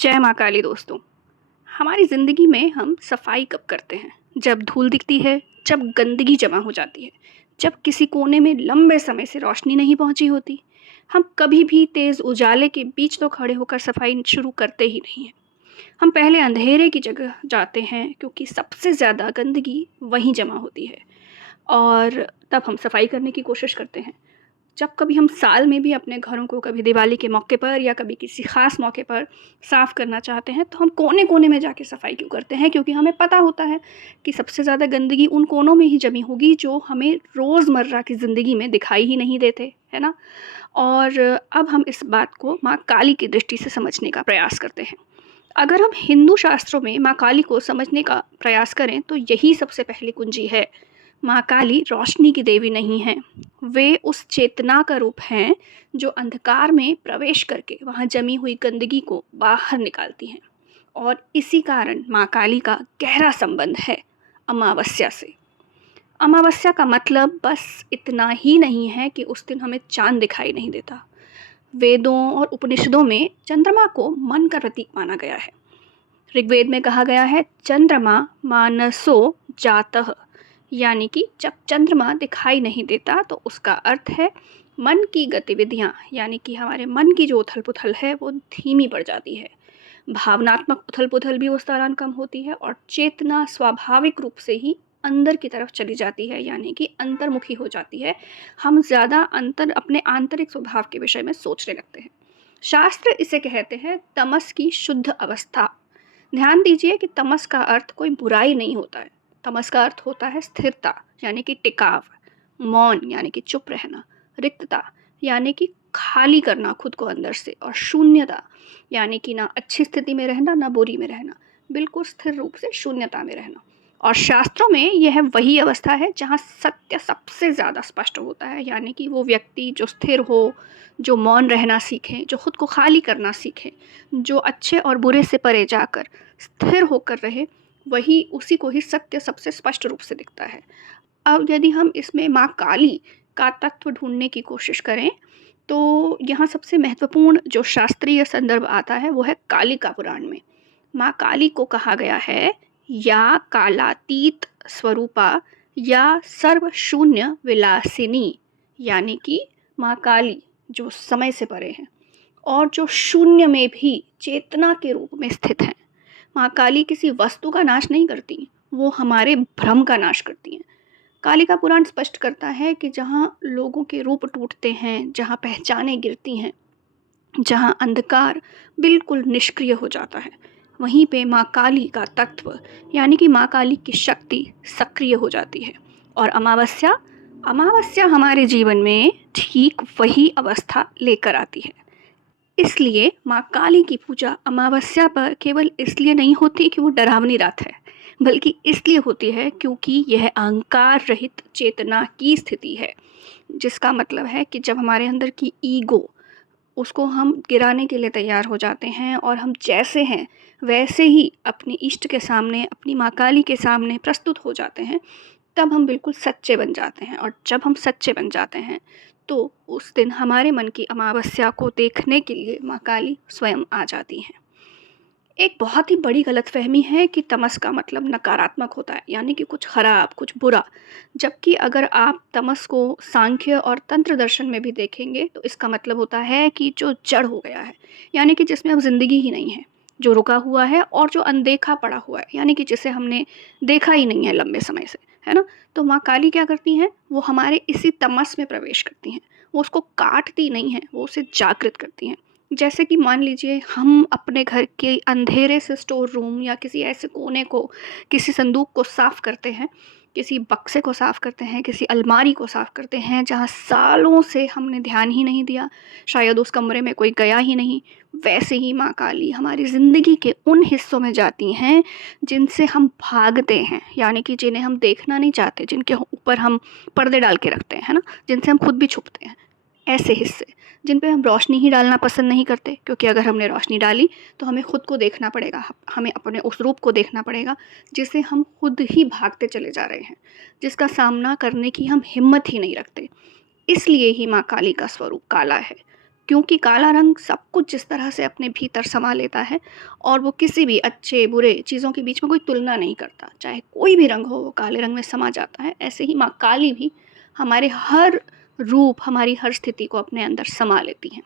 जय माँ काली दोस्तों। हमारी ज़िंदगी में हम सफाई कब करते हैं? जब धूल दिखती है, जब गंदगी जमा हो जाती है, जब किसी कोने में लंबे समय से रोशनी नहीं पहुंची होती। हम कभी भी तेज़ उजाले के बीच तो खड़े होकर सफाई शुरू करते ही नहीं हैं। हम पहले अंधेरे की जगह जाते हैं क्योंकि सबसे ज़्यादा गंदगी वहीं जमा होती है और तब हम सफाई करने की कोशिश करते हैं। जब कभी हम साल में भी अपने घरों को कभी दिवाली के मौके पर या कभी किसी ख़ास मौके पर साफ़ करना चाहते हैं, तो हम कोने-कोने में जाके सफाई क्यों करते हैं? क्योंकि हमें पता होता है कि सबसे ज़्यादा गंदगी उन कोनों में ही जमी होगी जो हमें रोज़मर्रा की ज़िंदगी में दिखाई ही नहीं देते, है ना? और अब हम इस बात को माँ काली की दृष्टि से समझने का प्रयास करते हैं। अगर हम हिंदू शास्त्रों में माँ काली को समझने का प्रयास करें, तो यही सबसे पहली कुंजी है। माँ काली रोशनी की देवी नहीं हैं। वे उस चेतना का रूप हैं जो अंधकार में प्रवेश करके वहाँ जमी हुई गंदगी को बाहर निकालती हैं। और इसी कारण माँ काली का गहरा संबंध है अमावस्या से। अमावस्या का मतलब बस इतना ही नहीं है कि उस दिन हमें चाँद दिखाई नहीं देता। वेदों और उपनिषदों में चंद्रमा को मन का प्रतीक माना गया है। ऋग्वेद में कहा गया है, चंद्रमा मानसो जातः, यानी कि जब चंद्रमा दिखाई नहीं देता तो उसका अर्थ है मन की गतिविधियाँ, यानी कि हमारे मन की जो उथल पुथल है वो धीमी पड़ जाती है। भावनात्मक उथल पुथल भी उस दौरान कम होती है और चेतना स्वाभाविक रूप से ही अंदर की तरफ चली जाती है, यानी कि अंतर्मुखी हो जाती है। हम ज़्यादा अपने आंतरिक स्वभाव के विषय में सोचने लगते हैं। शास्त्र इसे कहते हैं तमस की शुद्ध अवस्था। ध्यान दीजिए कि तमस का अर्थ कोई बुराई नहीं होता है। तमस का अर्थ होता है स्थिरता, यानी कि टिकाव, मौन यानी कि चुप रहना, रिक्तता यानी कि खाली करना खुद को अंदर से, और शून्यता यानी कि ना अच्छी स्थिति में रहना ना बुरी में रहना, बिल्कुल स्थिर रूप से शून्यता में रहना। और शास्त्रों में यह वही अवस्था है जहाँ सत्य सबसे ज़्यादा स्पष्ट होता है, यानी कि वो व्यक्ति जो स्थिर हो, जो मौन रहना सीखे, जो खुद को खाली करना सीखे, जो अच्छे और बुरे से परे जाकर स्थिर होकर रहे, वही उसी को ही सत्य सबसे स्पष्ट रूप से दिखता है। अब यदि हम इसमें माँ काली का तत्व ढूँढने की कोशिश करें, तो यहाँ सबसे महत्वपूर्ण जो शास्त्रीय संदर्भ आता है वो है कालिका पुराण में। माँ काली को कहा गया है या कालातीत स्वरूपा या सर्वशून्य विलासिनी, यानी कि माँ काली जो समय से परे हैं और जो शून्य में भी चेतना के रूप में स्थित हैं। माँ काली किसी वस्तु का नाश नहीं करती, वो हमारे भ्रम का नाश करती हैं। कालिका पुराण स्पष्ट करता है कि जहाँ लोगों के रूप टूटते हैं, जहाँ पहचानें गिरती हैं, जहाँ अंधकार बिल्कुल निष्क्रिय हो जाता है, वहीं पे माँ काली का तत्व यानी कि माँ काली की शक्ति सक्रिय हो जाती है। और अमावस्या अमावस्या हमारे जीवन में ठीक वही अवस्था लेकर आती है। इसलिए माँ काली की पूजा अमावस्या पर केवल इसलिए नहीं होती कि वो डरावनी रात है, बल्कि इसलिए होती है क्योंकि यह अहंकार रहित चेतना की स्थिति है। जिसका मतलब है कि जब हमारे अंदर की ईगो, उसको हम गिराने के लिए तैयार हो जाते हैं और हम जैसे हैं वैसे ही अपने इष्ट के सामने, अपनी माँ काली के सामने प्रस्तुत हो जाते हैं, तब हम बिल्कुल सच्चे बन जाते हैं। और जब हम सच्चे बन जाते हैं तो उस दिन हमारे मन की अमावस्या को देखने के लिए माँ काली स्वयं आ जाती हैं। एक बहुत ही बड़ी गलतफहमी है कि तमस का मतलब नकारात्मक होता है, यानी कि कुछ खराब, कुछ बुरा। जबकि अगर आप तमस को सांख्य और तंत्र दर्शन में भी देखेंगे तो इसका मतलब होता है कि जो जड़ हो गया है, यानी कि जिसमें अब ज़िंदगी ही नहीं है, जो रुका हुआ है और जो अनदेखा पड़ा हुआ है, यानी कि जिसे हमने देखा ही नहीं है लंबे समय से, है ना? तो माँ काली क्या करती हैं? वो हमारे इसी तमस में प्रवेश करती हैं। वो उसको काटती नहीं हैं, वो उसे जागृत करती हैं। जैसे कि मान लीजिए हम अपने घर के अंधेरे से स्टोर रूम या किसी ऐसे कोने को, किसी संदूक को साफ़ करते हैं, किसी बक्से को साफ़ करते हैं, किसी अलमारी को साफ़ करते हैं जहाँ सालों से हमने ध्यान ही नहीं दिया, शायद उस कमरे में कोई गया ही नहीं। वैसे ही माँ काली हमारी ज़िंदगी के उन हिस्सों में जाती हैं जिनसे हम भागते हैं, यानी कि जिन्हें हम देखना नहीं चाहते, जिनके ऊपर हम पर्दे डाल के रखते हैं, है ना? जिनसे हम खुद भी छुपते हैं। ऐसे हिस्से जिन पे हम रोशनी ही डालना पसंद नहीं करते, क्योंकि अगर हमने रोशनी डाली तो हमें खुद को देखना पड़ेगा, हमें अपने उस रूप को देखना पड़ेगा जिसे हम खुद ही भागते चले जा रहे हैं, जिसका सामना करने की हम हिम्मत ही नहीं रखते। इसलिए ही माँ काली का स्वरूप काला है, क्योंकि काला रंग सब कुछ जिस तरह से अपने भीतर समा लेता है और वो किसी भी अच्छे बुरे चीज़ों के बीच में कोई तुलना नहीं करता, चाहे कोई भी रंग हो वो काले रंग में समा जाता है। ऐसे ही माँ काली भी हमारे हर रूप, हमारी हर स्थिति को अपने अंदर समा लेती हैं।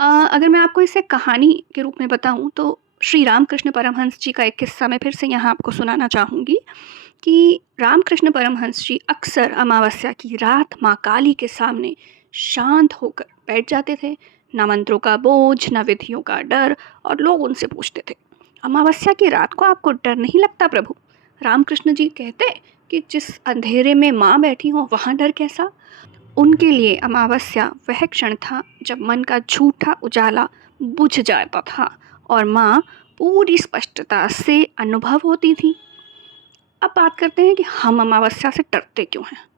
अगर मैं आपको इसे कहानी के रूप में बताऊँ तो श्री रामकृष्ण परमहंस जी का एक किस्सा मैं फिर से यहाँ आपको सुनाना चाहूँगी कि रामकृष्ण परमहंस जी अक्सर अमावस्या की रात माँ काली के सामने शांत होकर बैठ जाते थे। ना मंत्रों का बोझ, ना विधियों का डर, और लोग उनसे पूछते थे, अमावस्या की रात को आपको डर नहीं लगता प्रभु? रामकृष्ण जी कहते कि जिस अंधेरे में माँ बैठी हो वहाँ डर कैसा? उनके लिए अमावस्या वह क्षण था जब मन का झूठा उजाला बुझ जाता था और माँ पूरी स्पष्टता से अनुभव होती थी। अब बात करते हैं कि हम अमावस्या से डरते क्यों हैं।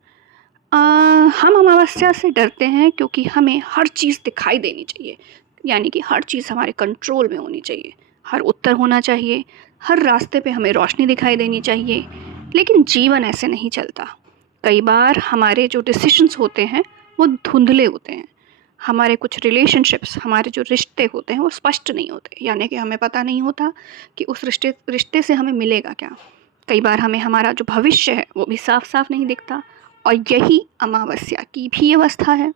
हम अमावस्या से डरते हैं क्योंकि हमें हर चीज़ दिखाई देनी चाहिए, यानी कि हर चीज़ हमारे कंट्रोल में होनी चाहिए, हर उत्तर होना चाहिए, हर रास्ते पे हमें रोशनी दिखाई देनी चाहिए। लेकिन जीवन ऐसे नहीं चलता। कई बार हमारे जो डिसीजंस होते हैं वो धुंधले होते हैं। हमारे कुछ रिलेशनशिप्स, हमारे जो रिश्ते होते हैं वो स्पष्ट नहीं होते, यानी कि हमें पता नहीं होता कि उस रिश्ते रिश्ते से हमें मिलेगा क्या। कई बार हमें हमारा जो भविष्य है वो भी साफ साफ नहीं दिखता, और यही अमावस्या की भी अवस्था है।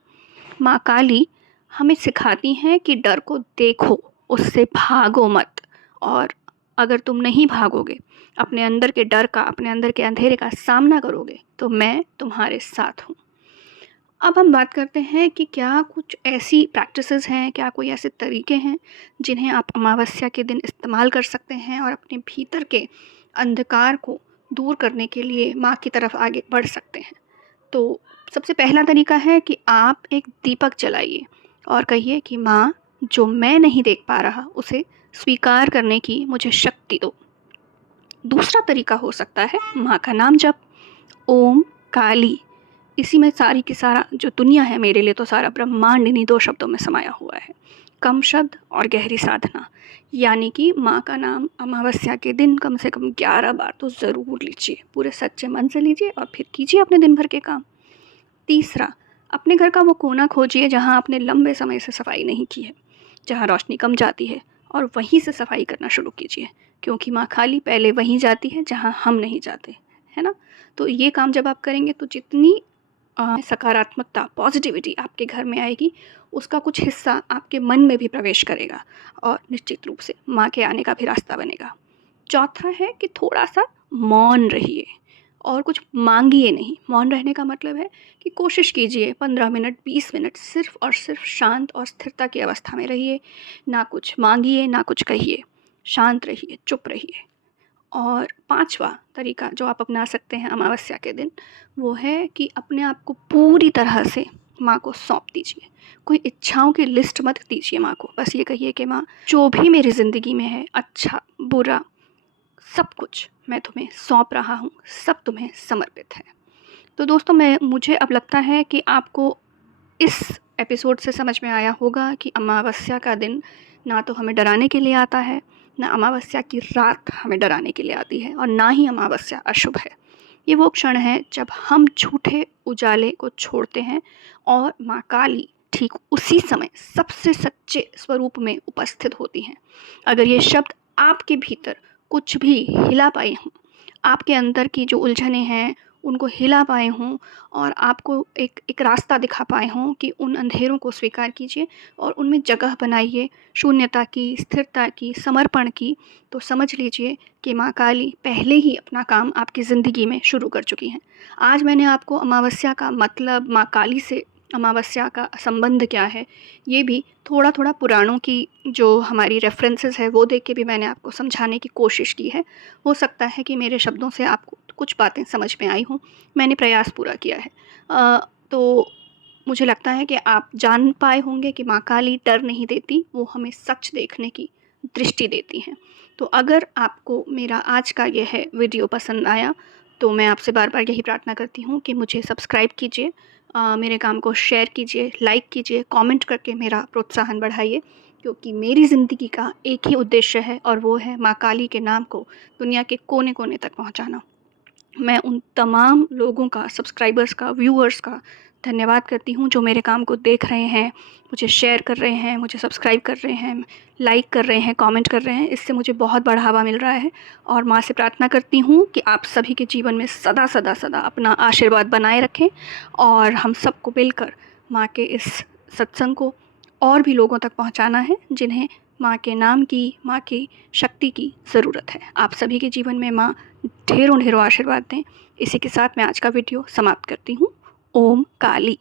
माँ काली हमें सिखाती हैं कि डर को देखो, उससे भागो मत, और अगर तुम नहीं भागोगे, अपने अंदर के डर का, अपने अंदर के अंधेरे का सामना करोगे, तो मैं तुम्हारे साथ हूँ। अब हम बात करते हैं कि क्या कुछ ऐसी प्रैक्टिसेस हैं, क्या कोई ऐसे तरीके हैं जिन्हें आप अमावस्या के दिन इस्तेमाल कर सकते हैं और अपने भीतर के अंधकार को दूर करने के लिए माँ की तरफ आगे बढ़ सकते हैं। तो सबसे पहला तरीका है कि आप एक दीपक जलाइए और कहिए कि माँ, जो मैं नहीं देख पा रहा उसे स्वीकार करने की मुझे शक्ति दो। दूसरा तरीका हो सकता है माँ का नाम जप, ओम काली। इसी में सारी की सारा जो दुनिया है, मेरे लिए तो सारा ब्रह्मांड इन्हीं दो शब्दों में समाया हुआ है, कम शब्द और गहरी साधना। यानी कि माँ का नाम अमावस्या के दिन कम से कम 11 बार तो ज़रूर लीजिए, पूरे सच्चे मन से लीजिए और फिर कीजिए अपने दिन भर के काम। तीसरा, अपने घर का वो कोना खोजिए जहाँ आपने लंबे समय से सफाई नहीं की है, जहाँ रोशनी कम जाती है, और वहीं से सफाई करना शुरू कीजिए, क्योंकि माँ खाली पहले वहीं जाती है जहाँ हम नहीं जाते, है ना। तो ये काम जब आप करेंगे तो जितनी सकारात्मकता, पॉजिटिविटी आपके घर में आएगी, उसका कुछ हिस्सा आपके मन में भी प्रवेश करेगा और निश्चित रूप से माँ के आने का भी रास्ता बनेगा। चौथा है कि थोड़ा सा मौन रहिए और कुछ मांगिए नहीं। मौन रहने का मतलब है कि कोशिश कीजिए 15 मिनट, 20 मिनट सिर्फ और सिर्फ शांत और स्थिरता की अवस्था में रहिए। ना कुछ मांगिए, ना कुछ कहिए, शांत रहिए, चुप रहिए। और पांचवा तरीका जो आप अपना सकते हैं अमावस्या के दिन, वो है कि अपने आप को पूरी तरह से माँ को सौंप दीजिए। कोई इच्छाओं की लिस्ट मत दीजिए माँ को, बस ये कहिए कि माँ, जो भी मेरी ज़िंदगी में है, अच्छा बुरा, सब कुछ मैं तुम्हें सौंप रहा हूँ, सब तुम्हें समर्पित है। तो दोस्तों, मुझे अब लगता है कि आपको इस एपिसोड से समझ में आया होगा कि अमावस्या का दिन ना तो हमें डराने के लिए आता है, ना अमावस्या की रात हमें डराने के लिए आती है, और ना ही अमावस्या अशुभ है। ये वो क्षण है जब हम झूठे उजाले को छोड़ते हैं और माँ काली ठीक उसी समय सबसे सच्चे स्वरूप में उपस्थित होती हैं। अगर ये शब्द आपके भीतर कुछ भी हिला पाए हों, आपके अंदर की जो उलझनें हैं उनको हिला पाए हों, और आपको एक रास्ता दिखा पाए हों कि उन अंधेरों को स्वीकार कीजिए और उनमें जगह बनाइए, शून्यता की, स्थिरता की, समर्पण की, तो समझ लीजिए कि माँ काली पहले ही अपना काम आपकी ज़िंदगी में शुरू कर चुकी हैं। आज मैंने आपको अमावस्या का मतलब, माँ काली से अमावस्या का संबंध क्या है, ये भी थोड़ा थोड़ा पुराणों की जो हमारी रेफरेंसेस है वो देख के भी मैंने आपको समझाने की कोशिश की है। हो सकता है कि मेरे शब्दों से आपको कुछ बातें समझ में आई हों, मैंने प्रयास पूरा किया है। तो मुझे लगता है कि आप जान पाए होंगे कि माँ काली डर नहीं देती, वो हमें सच देखने की दृष्टि देती हैं। तो अगर आपको मेरा आज का यह वीडियो पसंद आया तो मैं आपसे बार बार यही प्रार्थना करती हूँ कि मुझे सब्सक्राइब कीजिए, मेरे काम को शेयर कीजिए, लाइक कीजिए, कमेंट करके मेरा प्रोत्साहन बढ़ाइए, क्योंकि मेरी ज़िंदगी का एक ही उद्देश्य है और वो है माँ काली के नाम को दुनिया के कोने कोने तक पहुँचाना। मैं उन तमाम लोगों का, सब्सक्राइबर्स का, व्यूअर्स का धन्यवाद करती हूँ जो मेरे काम को देख रहे हैं, मुझे शेयर कर रहे हैं, मुझे सब्सक्राइब कर रहे हैं, लाइक कर रहे हैं, कमेंट कर रहे हैं। इससे मुझे बहुत बढ़ावा मिल रहा है और माँ से प्रार्थना करती हूँ कि आप सभी के जीवन में सदा सदा सदा अपना आशीर्वाद बनाए रखें और हम सबको मिलकर माँ के इस सत्संग को और भी लोगों तक पहुँचाना है जिन्हें माँ के नाम की, माँ की शक्ति की ज़रूरत है। आप सभी के जीवन में माँ ढेरों ढेरों आशीर्वाद दें। इसी के साथ मैं आज का वीडियो समाप्त करती हूँ। ओम काली।